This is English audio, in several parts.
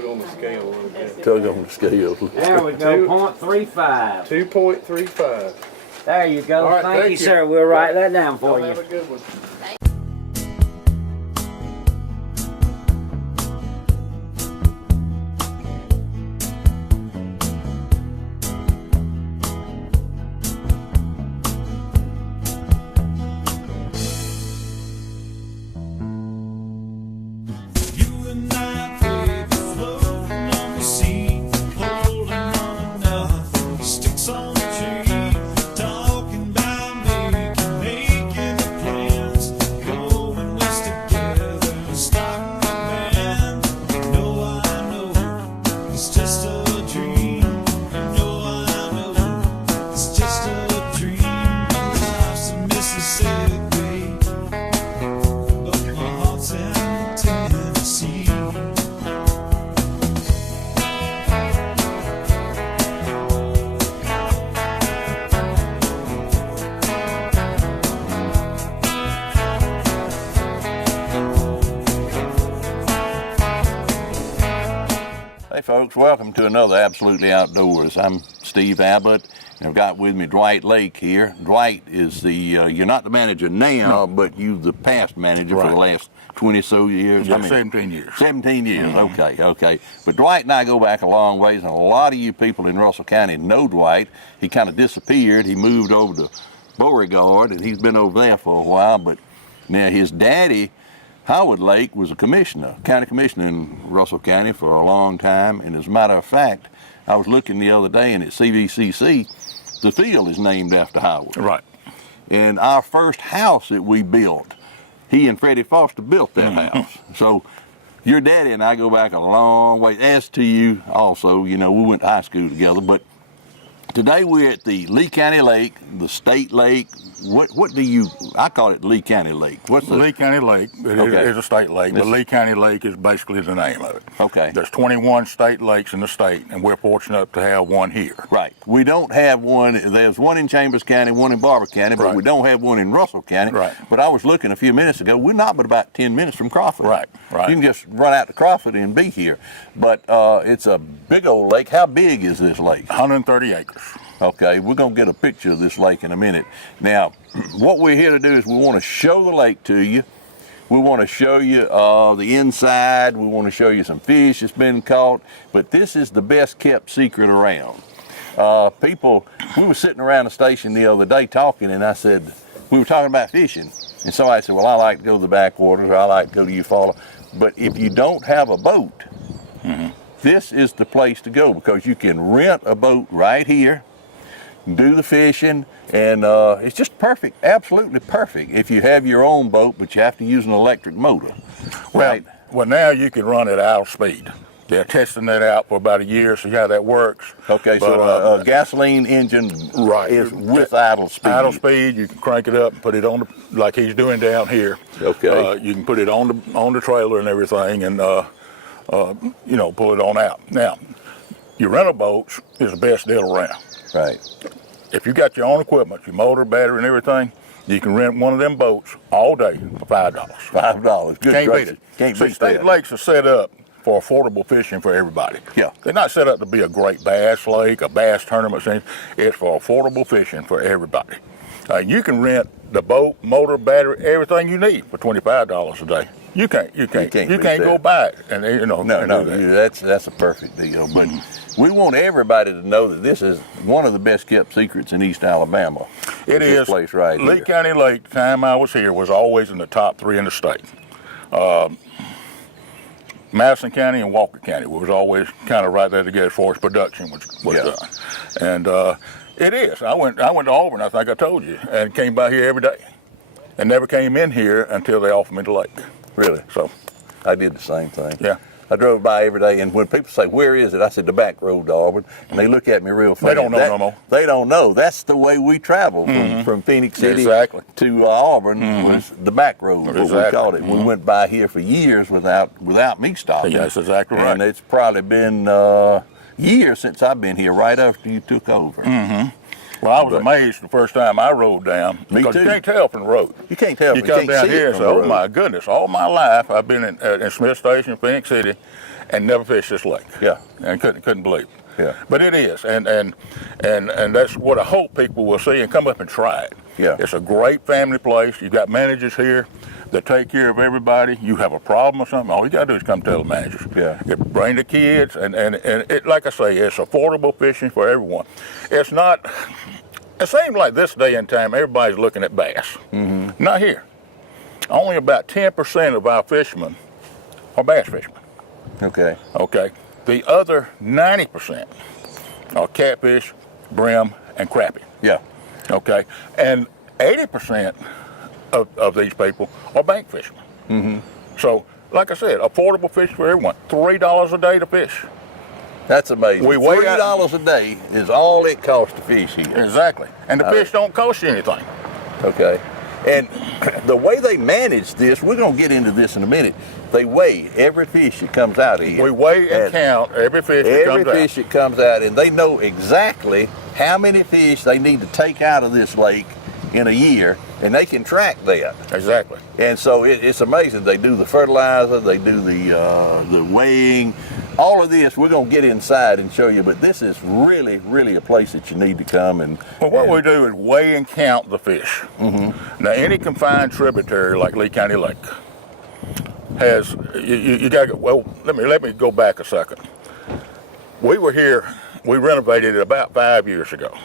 tug on the scale a little bit. Tug on the scale. There we go, 0.35. 2.35. There you go. All right, thank you, sir. We'll write that down for you. Have a good one. Hey folks, welcome to another Absolutely Outdoors. I'm Steve Abbott, and I've got with me Dwight Lake here. Dwight is the, you're not the manager now, but you're the past manager for the last 20 so years. Yeah, 17 years. 17 years, okay. But Dwight and I go back a long ways, and a lot of you people in Russell County know Dwight. He kind of disappeared. He moved over to Beauregard, and he's been over there for a while, but now his daddy, Howard Lake, was a commissioner, county commissioner in Russell County for a long time. And as a matter of fact, I was looking the other day, and at CVCC, the field is named after Howard. Right. And our first house that we built, he and Freddie Foster built that house. So your daddy and I go back a long way. As to you also, you know, we went to high school together. But today we're at the Lee County Lake, the state lake. What do you, I call it Lee County Lake. What's the? Lee County Lake is a state lake, but Lee County Lake is basically the name of it. Okay. There's 21 state lakes in the state, and we're fortunate to have one here. Right. We don't have one, there's one in Chambers County, one in Barber County, but we don't have one in Russell County. Right. But I was looking a few minutes ago, we're not but about 10 minutes from Crawford. Right. You can just run out to Crawford and be here. But it's a big old lake. How big is this lake? 130 acres. Okay, we're going to get a picture of this lake in a minute. Now, what we're here to do is we want to show the lake to you. We want to show you the inside. We want to show you some fish that's been caught. But this is the best kept secret around. We were sitting around the station the other day talking, and I said, we were talking about fishing. And somebody said, well, I like to go to the backwaters, or I like to go to Eufaula. But if you don't have a boat, this is the place to go, because you can rent a boat right here, do the fishing, and it's just perfect, absolutely perfect if you have your own boat, but you have to use an electric motor. Right? Well, now you can run it out of speed. They're testing that out for about a year, see how that works. Okay, but, so a gasoline engine is with idle speed. Idle speed, you can crank it up and put it on the, like he's doing down here. Okay. You can put it on the trailer and everything, and you know, pull it on out. Now, your rental boats is the best deal around. Right. If you got your own equipment, your motor, battery, and everything, you can rent one of them boats all day for $5. $5. Good. Can't beat it. Can't See, beat state that. lakes are set up for affordable fishing for everybody. Yeah. They're not set up to be a great bass lake, a bass tournament thing. It's for affordable fishing for everybody. You can rent the boat, motor, battery, everything you need for $25 a day. You can't go buy it, and you know. No, that's a perfect deal. But we want everybody to know that this is one of the best kept secrets in East Alabama. It is. This place right here. Lee County Lake, the time I was here, was always in the top 3 in the state. Madison County and Walker County was always kind of right there together as far as production was done. And it is. I went to Auburn, I think I told you, and came by here every day, and never came in here until they offered me the lake. Really? So I did the same thing. Yeah. I drove by every day, and when people say, where is it? I said, the back road to Auburn, and they look at me real funny. They don't know no more. They don't know. That's the way we travel from Phoenix City to Auburn, was the back road, what we called it. We went by here for years without me stopping. Yeah, that's exactly right. And it's probably been years since I've been here, right after you took over. Well, I was amazed the first time I rode down. Me because too. You can't tell from the road. You can't tell. You come down here and say, oh my goodness, all my life I've been in Smith Station, Phoenix City, and never fished this lake. Yeah. And couldn't believe it. Yeah. But it is, and that's what I hope people will see and come up and try it. Yeah. It's a great family place. You've got managers here that take care of everybody. You have a problem or something, all you gotta do is come tell the managers. Yeah. You bring the kids, and it, like I say, it's affordable fishing for everyone. It's not, it seems like this day and time, everybody's looking at bass. Mm-hmm. Not here. Only about 10% of our fishermen are bass fishermen. Okay. Okay. The other 90% are catfish, brim, and crappie. Yeah. Okay. And 80% of these people are bank fishermen. Mm-hmm. So, like I said, affordable fish for everyone. $3 a day to fish. That's amazing. We weigh $3 a day is all it costs to fish here. Exactly. And the fish don't cost you anything. Okay. And the way they manage this, we're going to get into this in a minute. They weigh every fish that comes out of here. We weigh and count every fish that comes out. Every fish that comes out, and they know exactly how many fish they need to take out of this lake in a year, and they can track that. Exactly. And so it's amazing. They do the fertilizer, they do the weighing, all of this. We're going to get inside and show you, but this is really, really a place that you need to come. And well, what we do is weigh and count the fish. Mm-hmm. Now, any confined tributary like Lee County Lake has, you got to, well, let me go back a second. We were here, we renovated it about 5 years ago.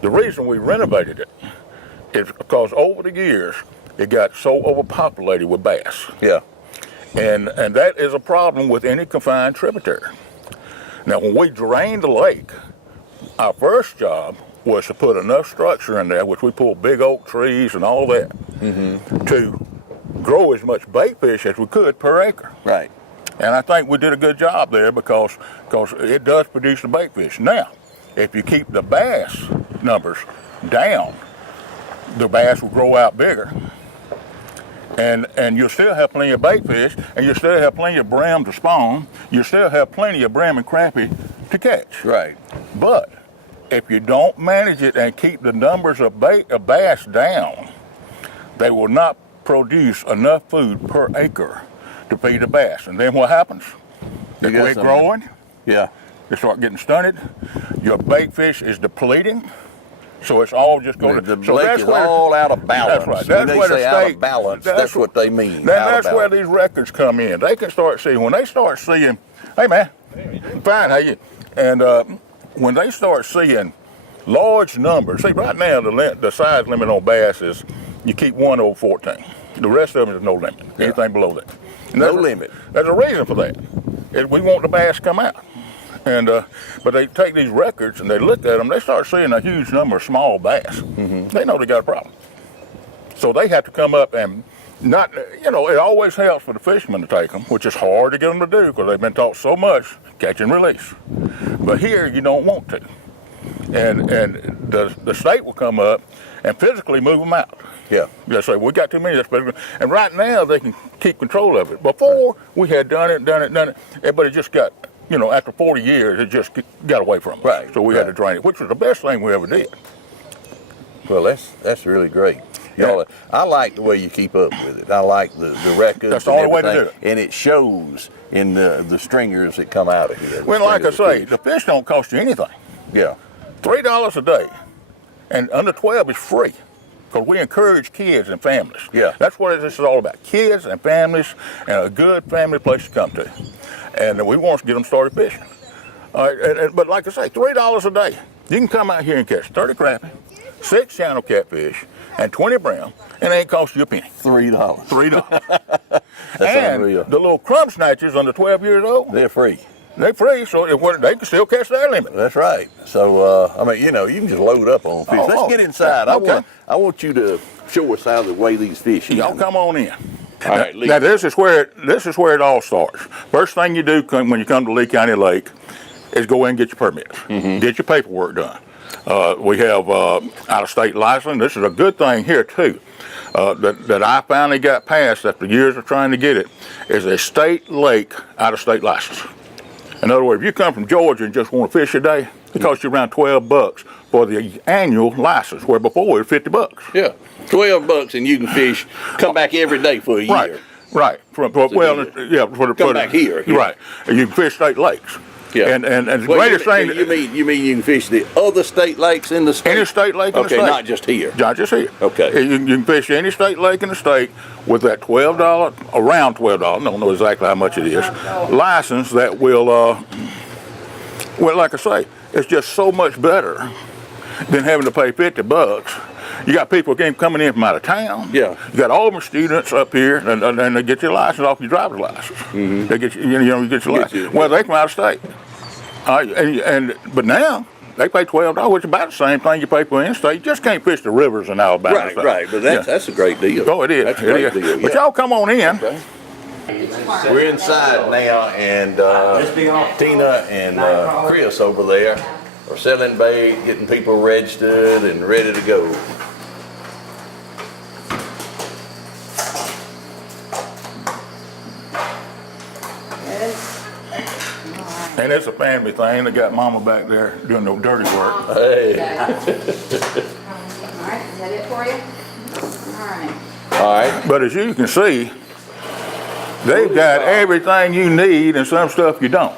The reason we renovated it is because over the years, it got so overpopulated with bass. Yeah. And that is a problem with any confined tributary. Now, when we drained the lake, our first job was to put enough structure in there, which we pulled big oak trees and all that, mm-hmm. to grow as much bait fish as we could per acre. Right. And I think we did a good job there because it does produce the bait fish. Now, if you keep the bass numbers down, the bass will grow out bigger. And you'll still have plenty of bait fish, and you'll still have plenty of brim to spawn. You'll still have plenty of brim and crappie to catch. Right. But if you don't manage it and keep the numbers of bass down, they will not produce enough food per acre to feed the bass. And then what happens? They quit growing. Yeah. They start getting stunted. Your bait fish is depleting. So it's all just going The so lake that's is where, all out of balance. That's right. When That's they where say the out state, of balance, that's what they mean. That's where these records come in. They can start seeing, when they start seeing, hey man, fine, how you? And when they start seeing large numbers, see right now the size limit on bass is you keep 1 over 14. The rest of them is no limit, anything below that. And No limit. There's a reason for that. We want the bass to come out. And but they take these records and they look at them, they start seeing a huge number of small bass. Mm-hmm. They know they got a problem. So they have to come up and not, it always helps for the fishermen to take them, which is hard to get them to do because they've been taught so much catch and release. But here you don't want to. And the state will come up and physically move them out. Yeah. They say, we got too many. And right now they can keep control of it. Before we had done it, but it just got, after 40 years, it just got away from us. Right. So we had to drain it, which was the best thing we ever did. Well, that's really great. Yeah. I like the way you keep up with it. I like the records. That's the only way to do it. And it shows in the stringers that come out of here. Well, like I say, the fish don't cost you anything. Yeah. $3 a day, and under 12 is free. Because we encourage kids and families. Yeah. That's what this is all about. Kids and families and a good family place to come to. And we want to get them started fishing. All right, but like I say, $3 a day. You can come out here and catch 30 crappie, 6 channel catfish, and 20 brim, and it ain't cost you a penny. $3. $3. That's and unreal. the little crumb snatchers under 12 years old, They're free. they're free, so they can still catch their limit. That's right. So, you can just load up on fish. Let's get inside. Okay. I want you to show us how to weigh these fish. Y'all come on in. All right, Lee. Now this is where it all starts. First thing you do when you come to Lee County Lake is go in and get your permits, get your paperwork done. We have out-of-state license. This is a good thing here too. That I finally got passed after years of trying to get it, is a state lake out-of-state license. In other words, if you come from Georgia and just want to fish a day, it costs you around $12 for the annual license, where before it was $50. Yeah, $12 and you can fish, come back every day for a year. Right. well, yeah, Come back here. Right. And you can fish state lakes. Yeah. And the Well, greatest thing. you mean you can fish the other state lakes in the state? Any state lake in the state. Okay, not just here. Not just here. Okay. You can fish any state lake in the state with that $12, around $12, I don't know exactly how much it is, license that will, well, like I say, it's just so much better than having to pay $50. You got people coming in from out of town. Yeah. You got Auburn students up here, and they get your license off your driver's license. Mm-hmm. They get you get your license. Well, they come out of state. But now they pay $12, which is about the same thing you pay for in-state. You just can't fish the rivers in Alabama. Right, right. But that's a great deal. Oh, it is. That's a great deal. But yeah. y'all come on in. Okay. We're inside now, and Tina and Chris over there are selling bait, getting people registered and ready to go. And it's a family thing. They got Mama back there doing no dirty work. Hey. All right, is that it for you? All right. All right. But as you can see, they've got everything you need and some stuff you don't.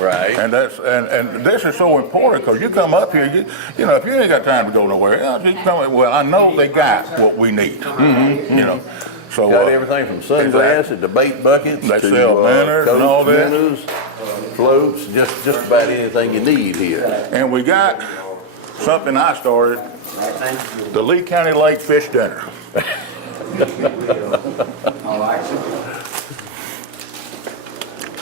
Right. And this is so important because you come up here, you know, if you ain't got time to go nowhere else, you come. Well, I know they got what we need. Mm-hmm. You know, so Got everything from sunglasses to bait buckets They to sell minnows and all that. minnows, floats, just about anything you need here. and we got something I started, the Lee County Lake Fish Dinner.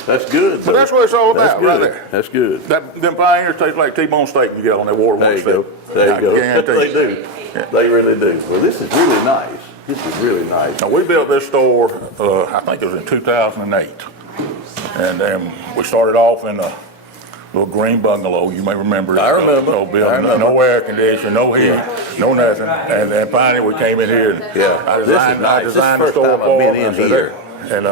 That's good. But that's what it's all That's about, right good. there. That's good. Them Pioneers taste like T-bone steak you get on that watermelon There you steak. go. There you go. Guarantee. They do. They really do. Well, this is really nice. This is really nice. Now, we built this store, I think it was in 2008. And then we started off in a little green bungalow. You may remember it. I remember. No building, I remember. no air conditioning, no heat, no nothing. And then finally we came in here. And Yeah. I This designed, is nice. This is the the first store time I've for been them. in I said, here. "There." And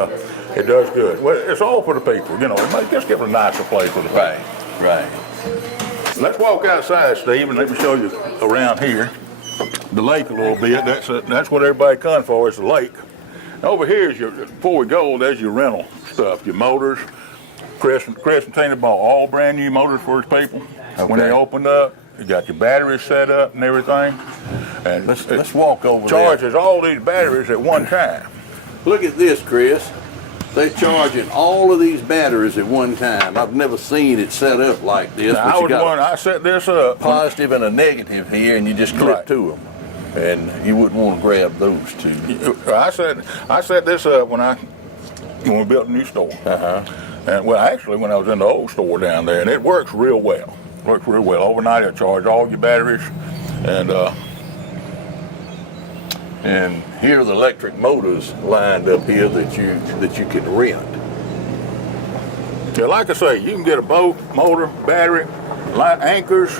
it does good. Well, it's all for the people, you know. Just give it a nicer place for the people. Right. Right. Let's walk outside, Steve, and let me show you around here. The lake a little bit. That's what everybody comes for, is the lake. Over here is before we go, there's your rental stuff, your motors. Chris and Tina bought all brand new motors for his people. When they Okay. opened up, you got your batteries set up and everything. And Let's walk over there. charges all these batteries at one time. Look at this, Chris. They're charging all of these batteries at one time. I've never seen it set up like this. Now, but I you was got one, I set this up. a positive and a negative here, and you just clip Right. to them. And you wouldn't want to grab those two. I set this up when we built a new store. Uh-huh. And well, actually, when I was in the old store down there, and it works real well. Works real well. Overnight, it'll charge all your batteries, And here are the electric motors lined up here that you can rent. yeah, like I say, you can get a boat, motor, battery, anchors,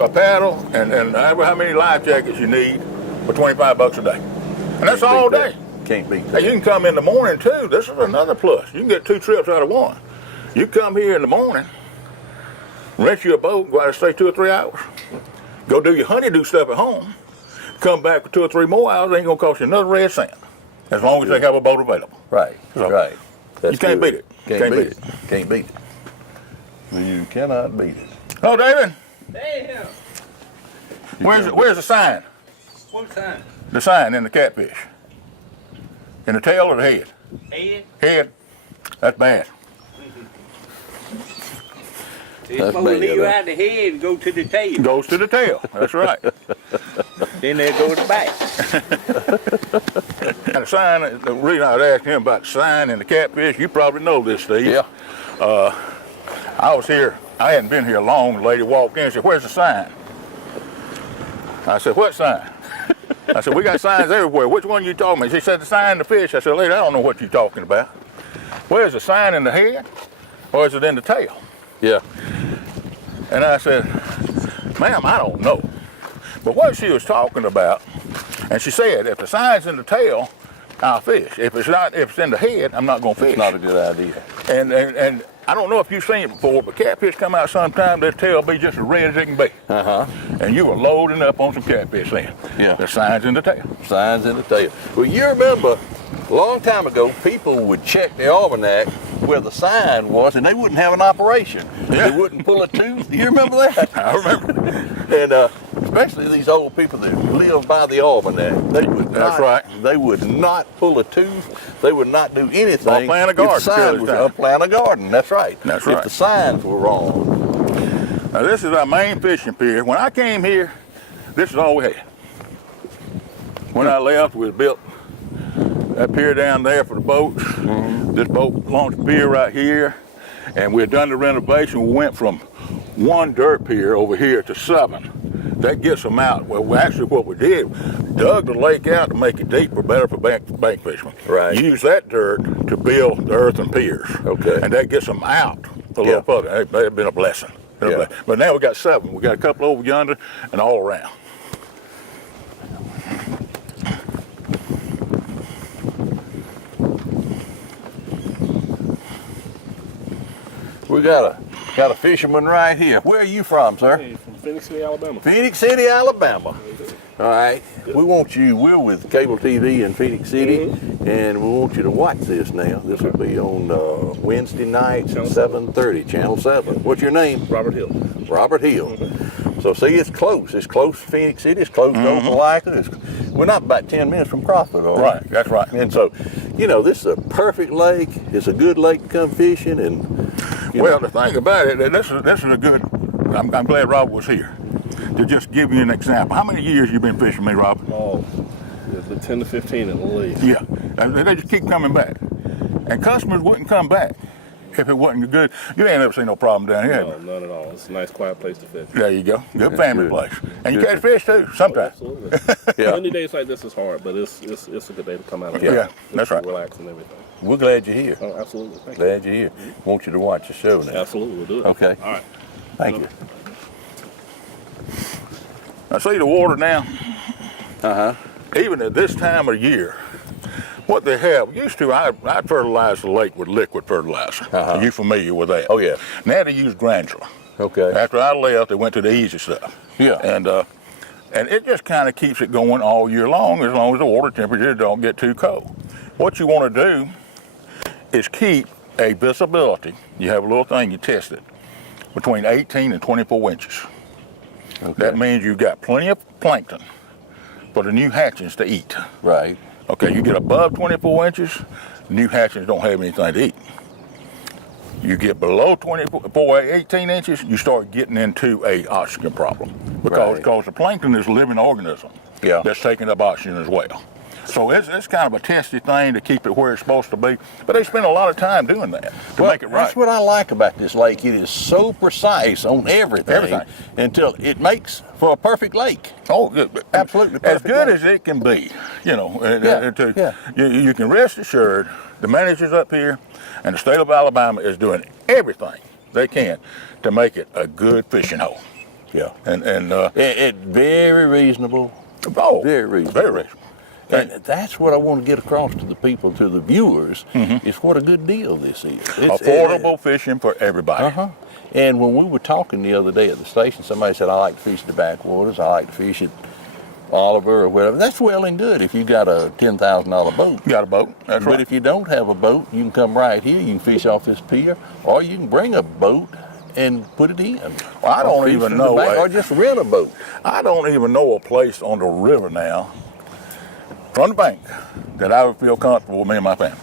a paddle, and however how many life jackets you need for $25 a day, and that's all Beat that. day. Can't beat Now, that. you can come in the morning too. This is another plus. You can get 2 trips out of one. You come here in the morning, rent you a boat, go out and stay 2 or 3 hours, go do your honeydew stuff at home, come back for 2 or 3 more hours, ain't gonna cost you another red cent, as long as they have a boat available. Right. So, Right. That's you can't good. beat it. Can't beat it. Can't beat it. You cannot beat it. Oh, David, Damn. where's the sign? What time? The sign in the catfish. In the tail or the head? Head. Head. That's bad. It's That's supposed to bad, leave huh? out the head and go to the tail. Goes to the tail. That's right. Then they go to the back. And the sign, the reason I was asking him about the sign and the catfish, you probably know this, Steve. Yeah. I was here, I hadn't been here long. The lady walked in and said, "Where's the sign?" I said, "What sign?" I said, "We got signs everywhere. Which one you talking about?" She said, "The sign in the fish." I said, "Lady, I don't know what you're talking about. Where's the sign in the head or is it in the tail?" Yeah. And I said, "Ma'am, I don't know." But what she was talking about, and she said, if the sign's in the tail, I'll fish. If it's in the head, I'm not gonna fish. It's not a good idea. And I don't know if you've seen it before, but catfish come out sometime, their tail be just as red as it can be. Uh-huh. And you were loading up on some catfish then. Yeah. The sign's in the tail. Signs in the tail. Well, you remember A long time ago, people would check the almanac where the sign was, and they wouldn't have an operation. Yeah. They wouldn't pull a tooth. Do you remember that? I remember. And especially these old people that live by the almanac, they would That's not, right. They would not pull a tooth. They would not do anything. Or plant a garden, If the sign was, Shirley. plant a garden. That's right. That's If right. the signs were wrong. Now this is our main fishing pier. When I came here, this is all we had. When I left, we built that pier down there for the boats. This boat launch pier right here. And we had done the renovation. We went from 1 dirt pier over here to 7. That gets them out. Well, actually what we did, dug the lake out to make it deeper, better for bank fishermen. Right. Use that dirt to build the earthen piers. Okay. And that gets them out a little Yeah. further. It's been a blessing. Yeah. But now we got 7. We got a couple over yonder and all around. We got a fisherman right here. Where are you from, sir? Hey, from Phoenix City, Alabama. Phoenix City, Alabama. All right. We're with cable TV in Phoenix City, and we want you to watch this now. This will be on Wednesday nights at 7:30, Channel 7. What's your name? Robert Hill. Robert Hill. So see, it's close. It's close to Phoenix City. It's close to Opelika. We're not about 10 minutes from Crawford, are we? Right, that's right. And so, this is a perfect lake. It's a good lake to come fishing, and Well, the thing about it, this is a good. I'm glad Robert was here to just give you an example. How many years you been fishing me, Robert? Oh, the 10 to 15 at least. Yeah, and they just keep coming back, and customers wouldn't come back if it wasn't good. You ain't never seen no problem down here. No, have you? none at all. It's a nice, quiet place to fish. There you go. Good That's family good. place, and you Good. catch fish too sometimes. Absolutely. Yeah. Windy days like this is hard, but it's a good day to come out and Yeah, that's right. relax and everything. we're glad you're here. Oh, absolutely. Thank you. Glad you're here. Want you to watch the show now. Absolutely, we'll do it. Okay. All right. Thank you. I see the water now. Uh-huh. Even at this time of year, what they have, used to, I fertilize the lake with liquid fertilizer. Uh-huh. Are you familiar with that? Oh, yeah. Now they use granula. Okay. After I left, they went to the easy stuff. Yeah. And it just kind of keeps it going all year long as the water temperature don't get too cold. What you want to do is keep a visibility. You have a little thing, you test it, between 18 and 24 inches. Okay. That means you've got plenty of plankton for the new hatchings to eat. Right. Okay, you get above 24 inches, new hatchings don't have anything to eat. You get below 18 inches, you start getting into a oxygen problem because Right. the plankton is a living organism Yeah. that's taking up oxygen as well. So it's kind of a testy thing to keep it where it's supposed to be, but they spend a lot of time doing that to make it right. That's what I like about this lake. It is so precise on everything, Everything. until it makes for a perfect lake. Oh, good. Absolutely As perfect good lake. as it can be, Yeah. You can rest assured the managers up here and the state of Alabama is doing everything they can to make it a good fishing hole. Yeah. And It very reasonable. oh, Very reasonable. very reasonable. And that's what I want to get across to the people, to the viewers, is what a good deal this is. Affordable fishing for everybody. Uh-huh. And when we were talking the other day at the station, somebody said, I like to fish the backwaters, I like to fish at Oliver or whatever. That's well and good if you got a $10,000 boat. You got a boat? That's But right. if you don't have a boat, you can come right here, you can fish off this pier, or you can bring a boat and put it in. Well, I don't Or fish even from the know, bank, or just rent a boat. I don't even know a place on the river now from the bank that I would feel comfortable with me and my family.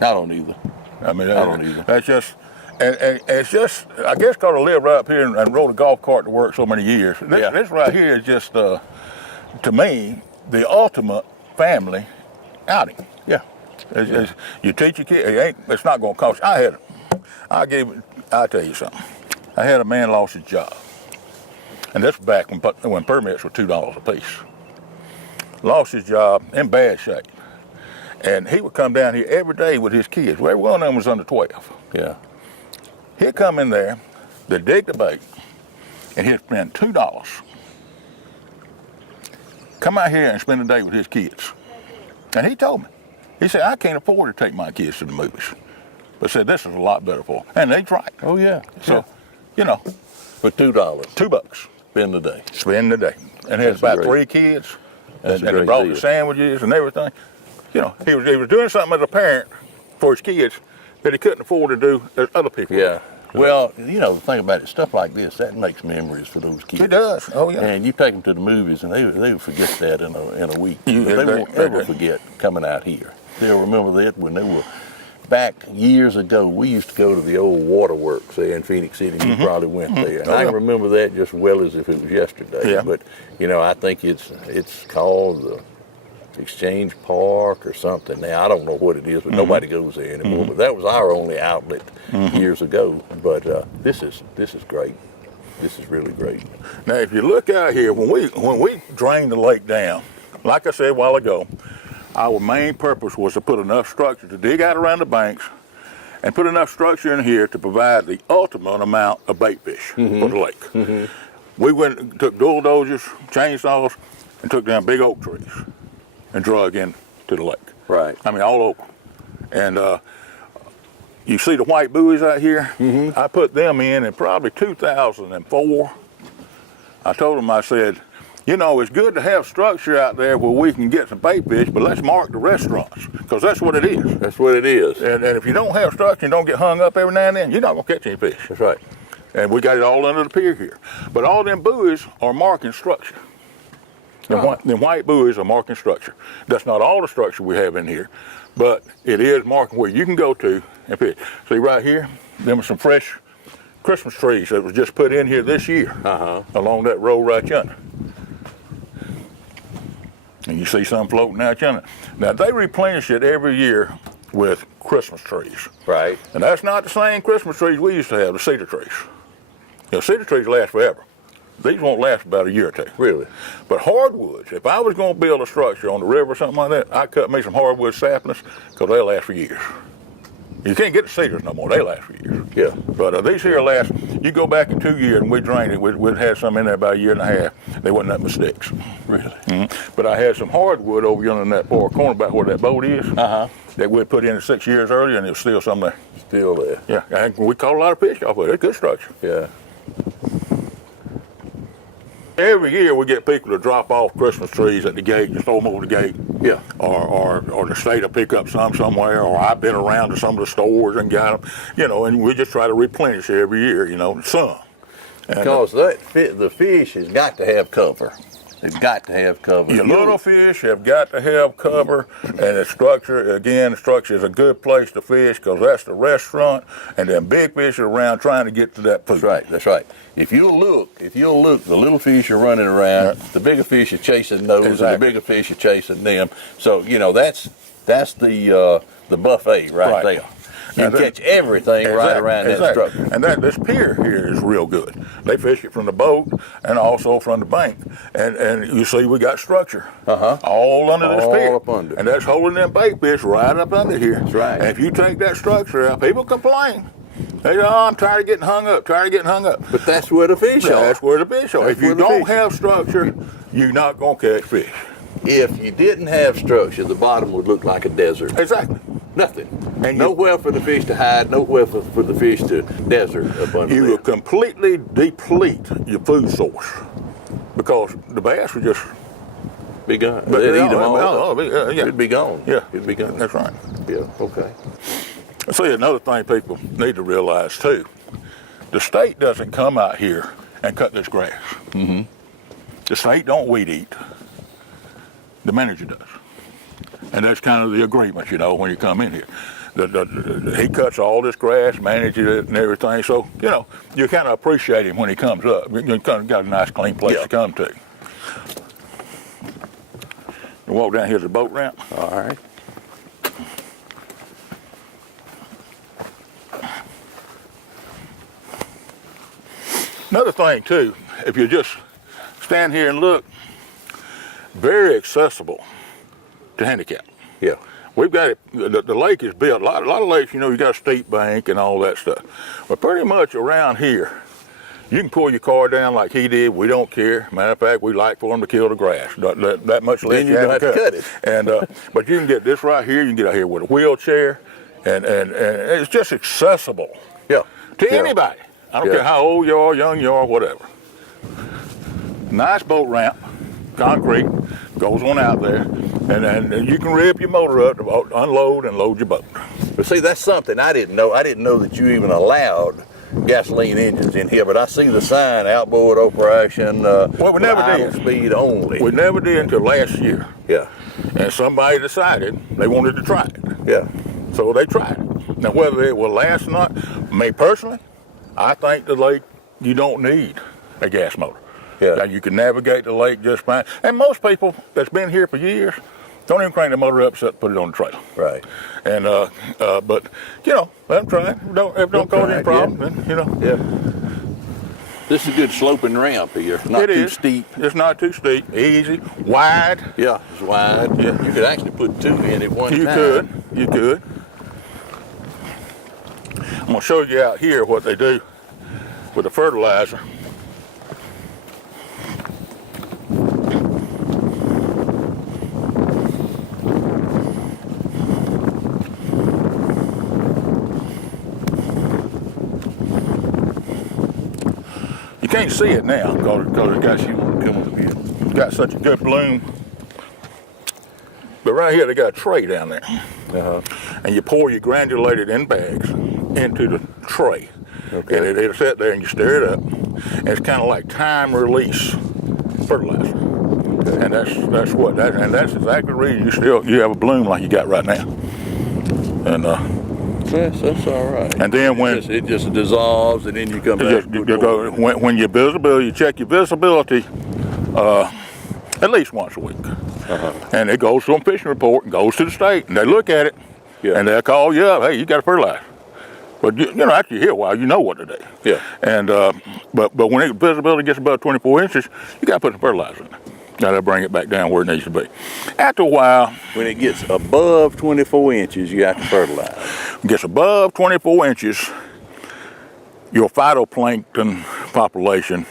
I don't either. I mean, I don't either. That's just, and it's just, I guess, because I live right up here and rode a golf cart to work so many years. Yeah. This right here is just, to me, the ultimate family outing. Yeah. You teach your kid, it's not going to cost you. I'll tell you something. I had a man lost his job. And this was back when permits were $2 a piece. Lost his job in bad shape. And he would come down here every day with his kids. Well, every one of them was under 12. Yeah. He'd come in there, they'd dig the bait, and he'd spend $2. Come out here and spend a day with his kids. And he told me, he said, I can't afford to take my kids to the movies. But said, this is a lot better for them. And he's right. Oh, yeah. So, For $2. $2. Spend the day. Spend the day. And he had That's a about great- 3 kids. That's a And they great brought deal. the sandwiches and everything. You know, he was doing something as a parent for his kids that he couldn't afford to do as other people. Yeah. Well, you know, the thing about it, stuff like this, that makes memories for those kids. It does. Oh yeah. And you take them to the movies, and they will forget that in a week. Yeah, But they won't they- ever forget coming out here. They'll remember that when they were back years ago. We used to go to the old waterworks there in Phoenix City. You probably went there. And Oh, I yeah. remember that just well as if it was yesterday. Yeah. But you know, I think it's called the Exchange Park or something. Now I don't know what it is, but nobody goes there anymore. But that was our only outlet years ago. But this is great. This is really great. Now, if you look out here, when we drained the lake down, like I said a while ago, our main purpose was to put enough structure to dig out around the banks and put enough structure in here to provide the ultimate amount of bait fish for the lake. We went and took bulldozers, chainsaws, and took down big oak trees and drug into the lake. Right. I mean, all over. And you see the white buoys out here? I put them in probably 2004. I told them, I said, you know, it's good to have structure out there where we can get some bait fish, but let's mark the restaurants, because that's what it is. That's what it is. And if you don't have structure and don't get hung up every now and then, you're not going to catch any fish. That's right. And we got it all under the pier here. But all them buoys are marking structure. The white buoys are marking structure. That's not all the structure we have in here, but it is marking where you can go to and fish. See right here, there were some fresh Christmas trees that was just put in here this year along that road right yonder. And you see some floating out yonder. Now they replenish it every year with Christmas trees. Right. And that's not the same Christmas trees we used to have, the cedar trees. You know, cedar trees last forever. These won't last about a year or two. Really? But hardwoods, if I was going to build a structure on the river or something like that, I'd cut me some hardwood saplings because they'll last for years. You can't get the cedars no more. They last for years. Yeah. But these here last, you go back in 2 years and we drained it, we'd had some in there about a year and a half. They wasn't nothing but sticks. Really? But I had some hardwood over yonder in that far corner about where that boat is. That we'd put in 6 years earlier, and there's still some there. Still there. Yeah, and we caught a lot of fish off of it. It's good structure. Yeah. Every year we get people to drop off Christmas trees at the gate, just throw them over the gate. Yeah. Or the state will pick up some somewhere, or I've been around to some of the stores and got them, you know, and we just try to replenish every year, you know, some. And, Because the fish has got to have cover. They've got to have cover. your little fish have got to have cover, and the structure, again, the structure is a good place to fish because that's the restaurant, and then big fish are around trying to get to that food. That's right. That's right. If you'll look, the little fish are running around. The bigger fish are chasing those, and the Exactly. bigger fish are chasing them. So you know that's the buffet right there. You Now can catch everything right around that structure. And this pier here is real good. They fish it from the boat and also from the bank. And you see we got structure all under this All pier. up under. And that's holding them bait fish right up under here. That's right. And if you take that structure out, people complain. They say, oh, I'm tired of getting hung up, But that's where the fish are. That's where the fish are. That's If you where the don't fish have structure, you're not going to catch fish. If you didn't have structure, the bottom would look like a desert. Exactly. Nothing. And Nowhere for the fish to hide. Nowhere for the fish to desert up under You there. will completely deplete your food source because the bass will just Be gone. They'd eat them all. yeah. It'd be gone. Yeah, It'd be gone. That's right. Yeah. Okay. See, another thing people need to realize too, the state doesn't come out here and cut this grass. The state don't weed eat. The manager does. And that's kind of the agreement, you know, when you come in here. He cuts all this grass, manages it and everything. So, you know, you kind of appreciate him when he comes up. You kind of got a nice clean place to come to. You walk down here to the boat ramp. All right. Another thing too, if you just stand here and look, very accessible to handicap. Yeah. We've got it, the lake is built, a lot of lakes, you know, you got a steep bank and all that stuff. But pretty much around here, you can pull your car down like he did, we don't care. Matter of fact, we like for him to kill the grass. That much less Then you don't have to cut it. And, but you can get this right here, you can get out here with a wheelchair, and it's just accessible Yeah. to Yeah. anybody. I don't Yeah. care how old you are, young you are, whatever. Nice boat ramp, concrete, goes on out there. and you can rip your motor up to unload and load your boat. But see, that's something I didn't know. I didn't know that you even allowed gasoline engines in here, but I see the sign, outboard operation, Well, we never idle did. speed only. We never did until last year, Yeah, and somebody decided they wanted to try it. yeah, So they tried it. Now, whether it will last or not, me personally, I think the lake, you don't need a gas motor. Yeah. Now, you can navigate the lake just fine. And most people that's been here for years don't even crank the motor up, so put it on the trailer. right. And but you know, let them try it. If it don't cause try any it, problem, then you know. Yeah. This is a good sloping ramp here. Not It too is. steep. It's not too steep. Easy, wide. Yeah, it's wide. Yeah. You could actually put two in at one You time. could. You could. I'm gonna show you out here what they do with the fertilizer. You can't see it now because it got you come up here. It's got such a good bloom. But right here they got a tray down there. Uh-huh. And you pour your granulated in bags into the tray. Okay. And it'll sit there and you stir it up. And it's kind of like time release fertilizer. And that's exactly the reason you have a bloom like you got right now. And That's all right. and then when it just dissolves and then you come back. you go, when your visibility, you check your visibility at least once a week. And it goes to a fishing report and goes to the state and they look at it and they'll call you up, hey, you got a fertilizer. But you know, after you're here a while, you know what to do. Yeah. And but when visibility gets above 24 inches, you got to put some fertilizer in it. Now they'll bring it back down where it needs to be. After a while, When it gets above 24 inches, you have to fertilize. gets above 24 inches, your phytoplankton population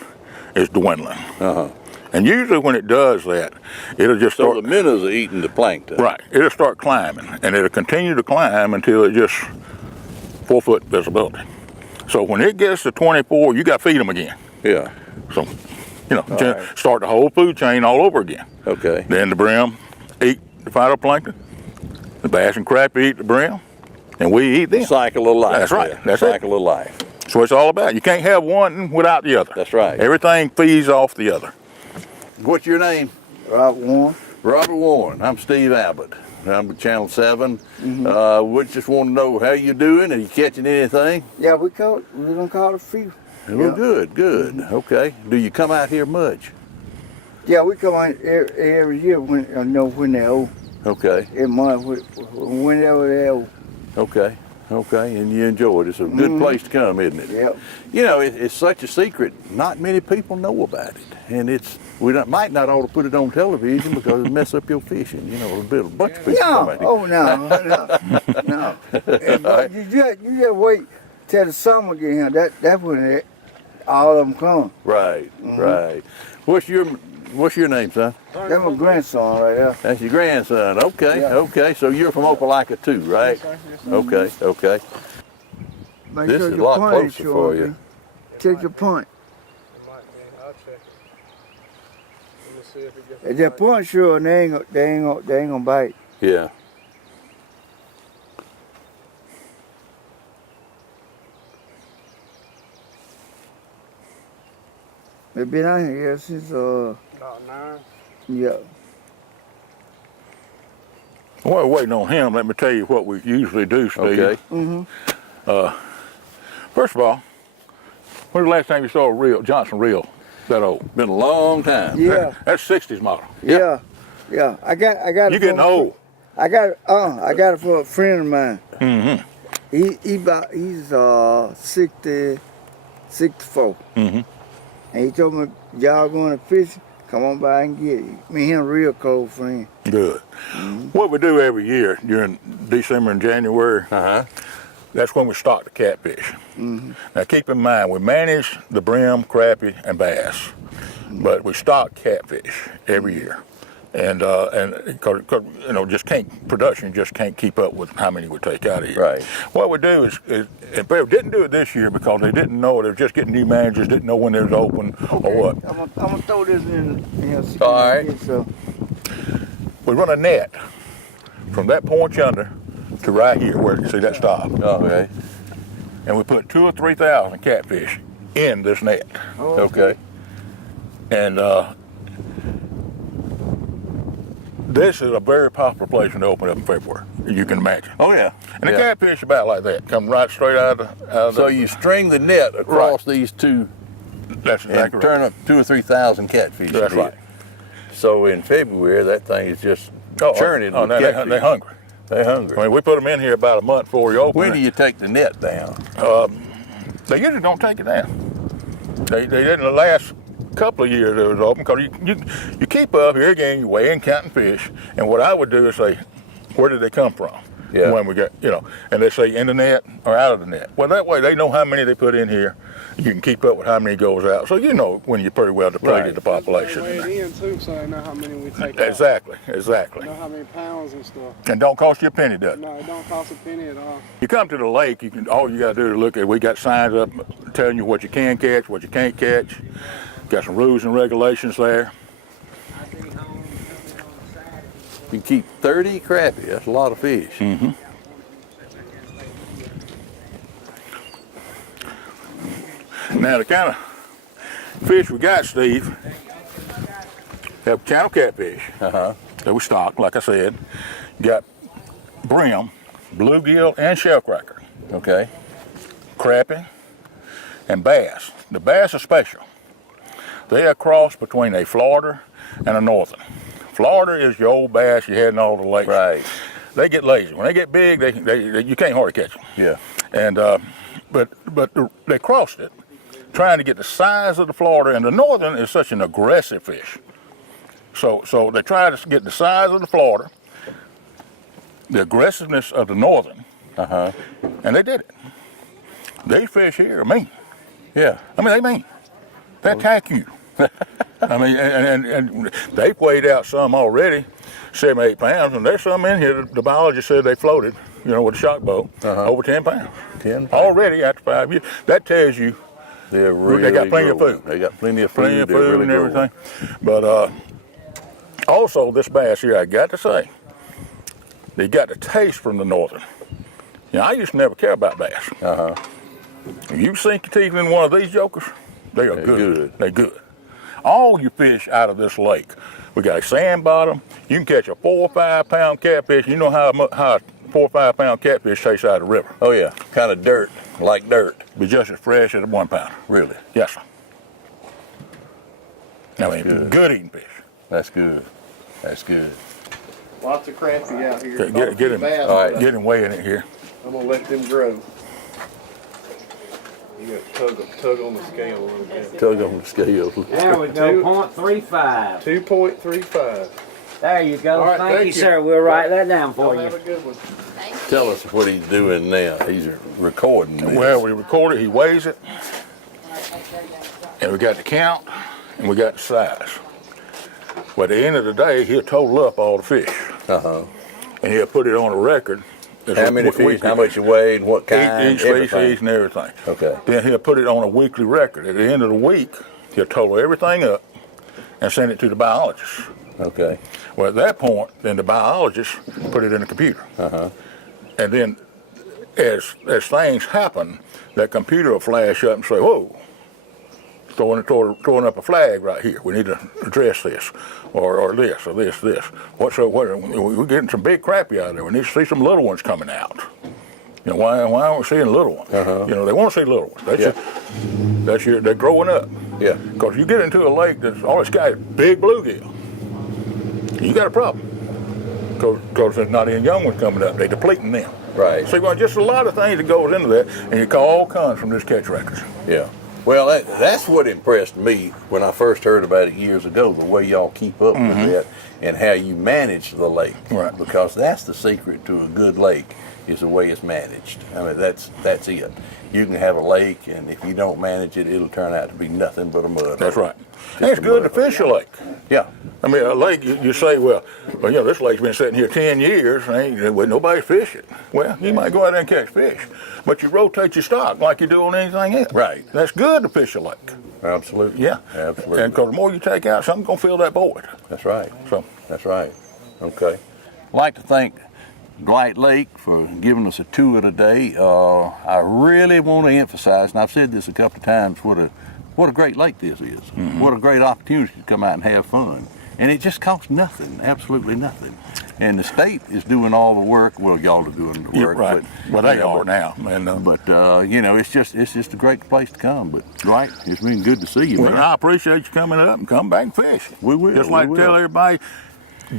is dwindling. And usually when it does that, it'll just So start, the minnows are eating the plankton. right, it'll start climbing and it'll continue to climb until it just 4 foot visibility. So when it gets to 24, you got to feed them again. Yeah. So, you know, right. start the whole food chain all over again. Okay. Then the brim eat the phytoplankton, the bass and crappie eat the brim, and we eat them. Cycle of life. That's right. Yeah. That's it. Cycle of life. That's what it's all about. You can't have one without the other. That's right. Everything feeds off the other. What's your name? Robert Warren. Robert Warren. I'm Steve Abbott. I'm with Channel 7. We just want to know how you doing. Are you catching anything? Yeah, we done caught a few. Well, good, good. Okay. Do you come out here much? Yeah, we come on every year when they're old. Okay. Every month, whenever they're old. Okay. Okay. And you enjoy it. It's a good place to come, isn't it? Yep. You know, it's such a secret. Not many people know about it. And might not ought to put it on television because it mess up your fishing. You know, a bunch of people come out here. Oh no. No. But you just wait till the summer get here. That's when all of them come. Right, right. What's your name, son? That's my grandson right there. That's your grandson. Okay, Yeah. okay. So you're from Opelika too, right? Okay, okay. Make This sure is a your lot punt is closer short, for you. man. Take your punt. If that punt sure, they ain't gonna bite. Yeah. They've been out here since About 9. yeah. While we're waiting on him, let me tell you what we usually do, Steve. Okay. First of all, when was the last time you saw a reel, Johnson reel that old? Been a long time. Yeah. That's 60s model. Yeah. I got You're it getting from- old. I got it for a friend of mine. Mm-hmm. He's 60, 64. Mm-hmm. And he told me, y'all going to fish? Come on by and get it. Me and him real cold friend. Good. What we do every year during December and January, that's when we stock the catfish. Now keep in mind, we manage the brim, crappie, and bass, but we stock catfish every year. And cause, you know, production just can't keep up with how many we take out of here. Right. What we do is and they didn't do it this year because they didn't know. They were just getting new managers, didn't know when they was open or what. I'm gonna throw this in here. All right. So we run a net from that point yonder to right here where you see that stop. Okay. And we put 2,000 or 3,000 catfish in this net. Okay. And this is a very popular place when they open up in February, you can imagine. Oh yeah. And the Yeah. catfish about like that, come right straight out of So the, you string the net across these two that's and exactly turn right. up 2,000 or 3,000 catfish. That's in it. right. So in February, that thing is just churning with now catfish. they're hungry. They're hungry. I mean, we put them in here about a month before you open When it. do you take the net down? They usually don't take it down. They didn't the last couple of years it was open because you keep up here again, you weigh in counting fish, and what I would do is say, where did they come from? Yeah. When we get, and they say in the net or out of the net. Well, that way they know how many they put in here. You can keep up with how many goes out. So you know when you're pretty well depleted Right. the population. Weigh in it there. in too, so I know how many we take out. Exactly. Know how many pounds and stuff. And don't cost you a penny, does it? No, it don't cost a penny at all. You come to the lake, all you got to do is look at. We got signs up telling you what you can catch, what you can't catch. Got some rules and regulations there. You keep 30 crappie. That's a lot of fish. Mm-hmm. Now the kind of fish we got, Steve, have channel catfish Uh-huh. that we stock, like I said. Got brim, bluegill, and shellcracker, Okay. crappie, and bass. The bass are special. They are a cross between a Florida and a northern. Florida is your old bass you had in all the lakes. Right. They get lazy. When they get big, they you can't hardly catch them. Yeah. And but they crossed it, trying to get the size of the Florida, and the northern is such an aggressive fish. So they tried to get the size of the Florida, the aggressiveness of the northern, Uh-huh. and they did it. These fish here are mean. Yeah. I mean, they mean. They attack you. I mean, and they've weighed out some already, 7 or 8 pounds, and there's some in here. The biologist said they floated, with a shock boat, over 10 pounds. 10 pounds. Already after 5 years. That tells you They're really they got plenty of growing. food. They got plenty of food. plenty of They're food really and growing. everything. But also this bass here, I got to say, they got the taste from the northern. I used to never care about bass. Uh-huh. If you sink your teeth in one of these jokers, they are They're good. good. They're good. All you fish out of this lake, we got a sand bottom. You can catch a 4 or 5 pound catfish. You know how a 4 or 5 pound catfish tastes out of the river. Oh yeah. Kind of dirt, like dirt. Be just as fresh as a 1 pounder. Really. Yes, sir. I mean, good. good eating fish. That's good. That's good. Lots of crappie out here. Get him. Bass, All right. but Get him weighing it here. I'm gonna let them grow. You got to tug on the scale a little bit. Tug on the scale. There we go, 0.35. 2.35. There you go. All right, thank thank you, you. sir. We'll write that down for Y'all you. have a good one. Tell us what he's doing now. He's recording this. Well, we record it. He weighs it, and we got the count, and we got the size. Well, at the end of the day, he'll total up all the fish, Uh-huh. and he'll put it on a record. How many fish, how much you weighed, and what kind, Each everything. species and everything. Okay. Then he'll put it on a weekly record. At the end of the week, he'll total everything up and send it to the biologist. Okay. Well, at that point, then the biologist put it in the computer. Uh-huh. And then as things happen, that computer will flash up and say, whoa, throwing up a flag right here. We need to address this, or this, or this. We're getting some big crappie out there. We need to see some little ones coming out. Why aren't we seeing little ones? Uh-huh. They want to see little ones. They're growing up. Yeah. Because you get into a lake that's always got big bluegill, you got a problem. Because there's not any young ones coming up. They're depleting them. Right. See, well, just a lot of things that goes into that, and it all comes from this catch records. Yeah. Well, that's what impressed me when I first heard about it years ago, the way y'all keep up with that and how you manage the lake. Right. Because that's the secret to a good lake, is the way it's managed. I mean, that's it. You can have a lake, and if you don't manage it, it'll turn out to be nothing but a mud. That's right. And it's good to fish a lake. Yeah. I mean, a lake, you say, well, this lake's been sitting here 10 years, and nobody's fishing. Well, you might go out there and catch fish, but you rotate your stock like you do on anything else. Right. That's good to fish a lake. Absolutely. Yeah. Absolutely. And because the more you take out, something's going to fill that void. That's right. So, That's right. Okay. I'd like to thank Dwight Lake for giving us a tour today. I really want to emphasize, and I've said this a couple of times, what a great lake this is. What a great opportunity to come out and have fun. And it just costs nothing, absolutely nothing. And the state is doing all the work. Well, y'all are doing the work. Right. Well, they are now. And, It's just a great place to come. But Dwight, it's been good to see you, well, man. I appreciate you coming up and come back and fish. We will. Just like we to tell will. everybody,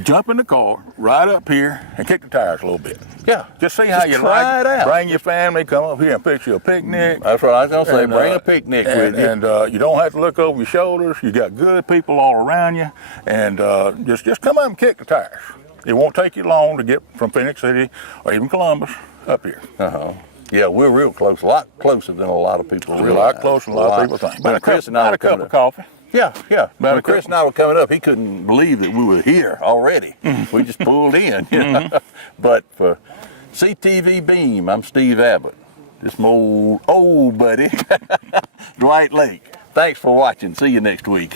jump in the car, ride up here, and kick the tires a little bit. Yeah. Just see how you try like it out. Bring your family, come up here and fix you a picnic. That's what I was gonna say. And, Bring a picnic with you. And you don't have to look over your shoulders. You got good people all around you. And just come up and kick the tires. It won't take you long to get from Phoenix City or even Columbus up here. Yeah, we're real close. A lot closer than a lot of people A realize. lot closer than a lot of people think. When Chris and I About were a cup coming of up. coffee. Yeah. When a Chris and I were coming up, he couldn't believe that we were here already. We just pulled in. You know? But for CTV Beam, I'm Steve Abbott. This my old buddy, Dwight Lake. Thanks for watching. See you next week.